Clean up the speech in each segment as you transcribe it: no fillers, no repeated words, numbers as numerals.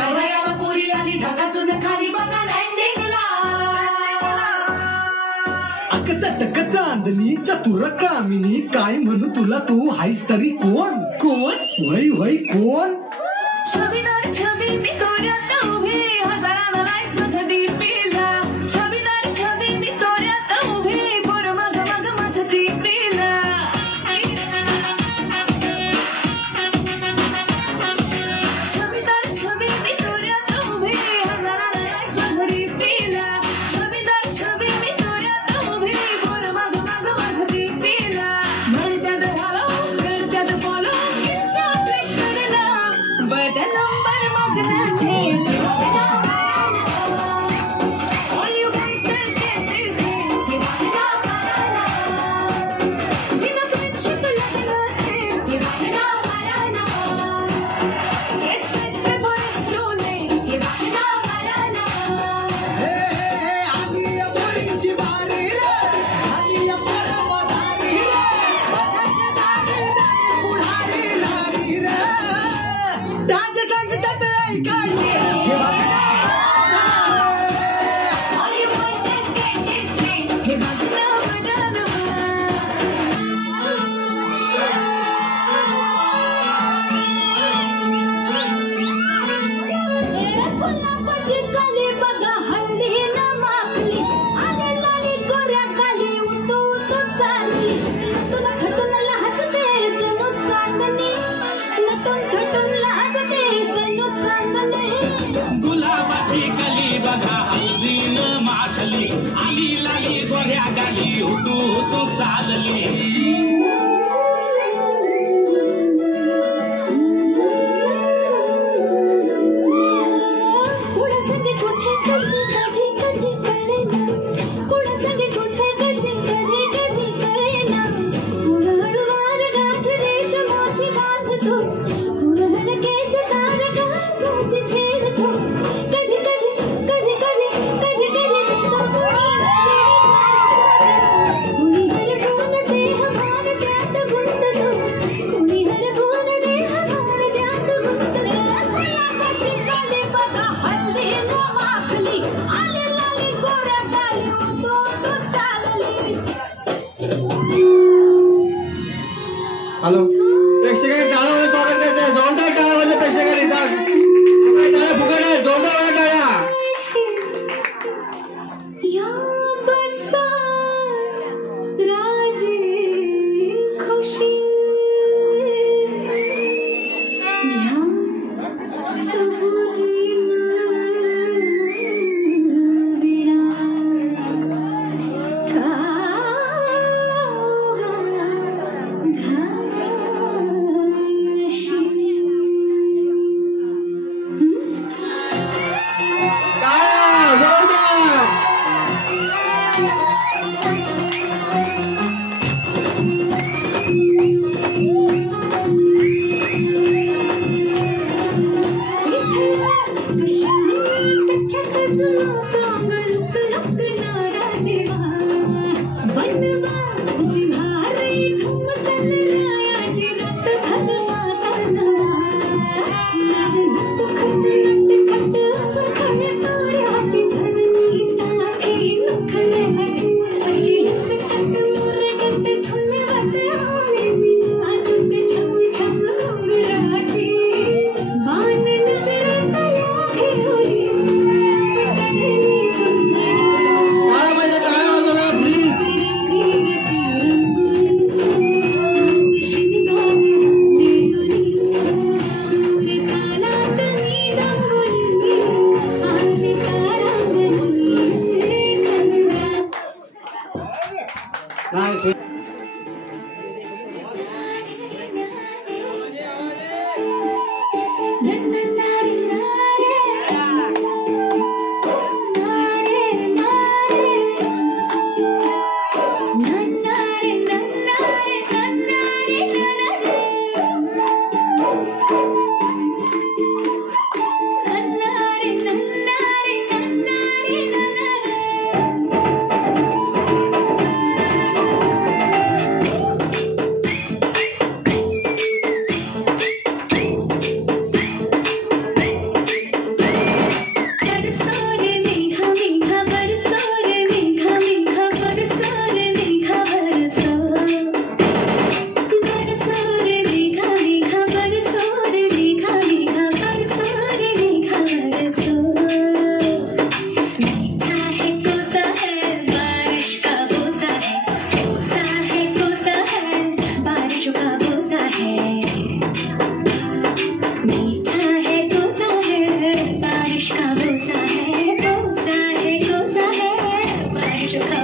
करायला पुरी आली ढगातून खाली बघा लँडिंगला. अग चटक चांदणी चतुर कामिनी काय म्हणू तुला तू हायस तरी कोण. कोण वय वय कोण. छबीदार छबी मी तोऱ्यात उभी हजाराला लाईक्स माझ्या डीपीला. छबीदार छबी मी तोऱ्यात उभी पोर मग मग माझ्या डीपीला. छबीदार छबी मी तोऱ्यात उभी हजाराला लाईक्स माझ्या डीपीला. छबीदार छबी मी तोऱ्यात उभी पोर मग मग माझ्या डीपीला. म्हणत्यात हॅलो करत्यात फॉलो इंस्टा ट्विट करला बट नंबर मग नाही. All you bitches get this thing. बिना friendship लग्न It's set before it's too late. आली मुलींची बारी रे आली परमधारी रे बघायचं झाली नाही पुढारी नारी रे. त्याचे सांगतात ऐकायचे हे बघा. All you bitches get this thing. हे बघा फुलापची कली बघा हल्ली न माखली आले लाली गोऱ्या काली उतू उतू चालली. तुला खटून लहजते जणू चांदणी नटून थटून लहजते जणू चांदणी. गुलाबाची कली बघा हल्दीन माखली आली लाली गोऱ्या गाली हुतू हुतू चालली. कुणासंगे कुठे कशी कधी कधी कळेना. कुणासंगे कुठे कशी कधी कधी कळेना. कुण हळूवार गाठ रेशमाची बांधतो कुण हलकेच तार काजूची छेडतो. कधी कधी कधी कधी कधी कधी देतो कुणी हरवून देह भान त्यात गुंततो. कुणी हरवून देह भान त्यात गुंततो. गुलाबाची कली बघा हल्ली न माखली आली लाली गोऱ्या गाली उतू उतू चालली. हॅलो प्रेक्षकांनी टाळा स्वागत द्यायचं. जोरदार टाळा म्हणजे प्रेक्षकांनी टाळा फुकट आहे. जोरदार टाळा. या बसा राजी खुशी या सबुरी विडा टाळा जोरदार. सख्या सजनो सांग लुक लुकणारा देवा. बनवा जिव्हारी ठुमसल रायाची रात घालवा तनवा. तू खट खट खट ताऱ्याची धरणी ताठी नखऱ्याची अशी लचकत मोरगत झुलवत आली मी नाचत छम छम घुंगराची. बाण नजरेत घेऊन करली सुंदर. टाळा पाहिजे. टाळा वाजवा प्लीज. नाही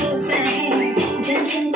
होता है जल जल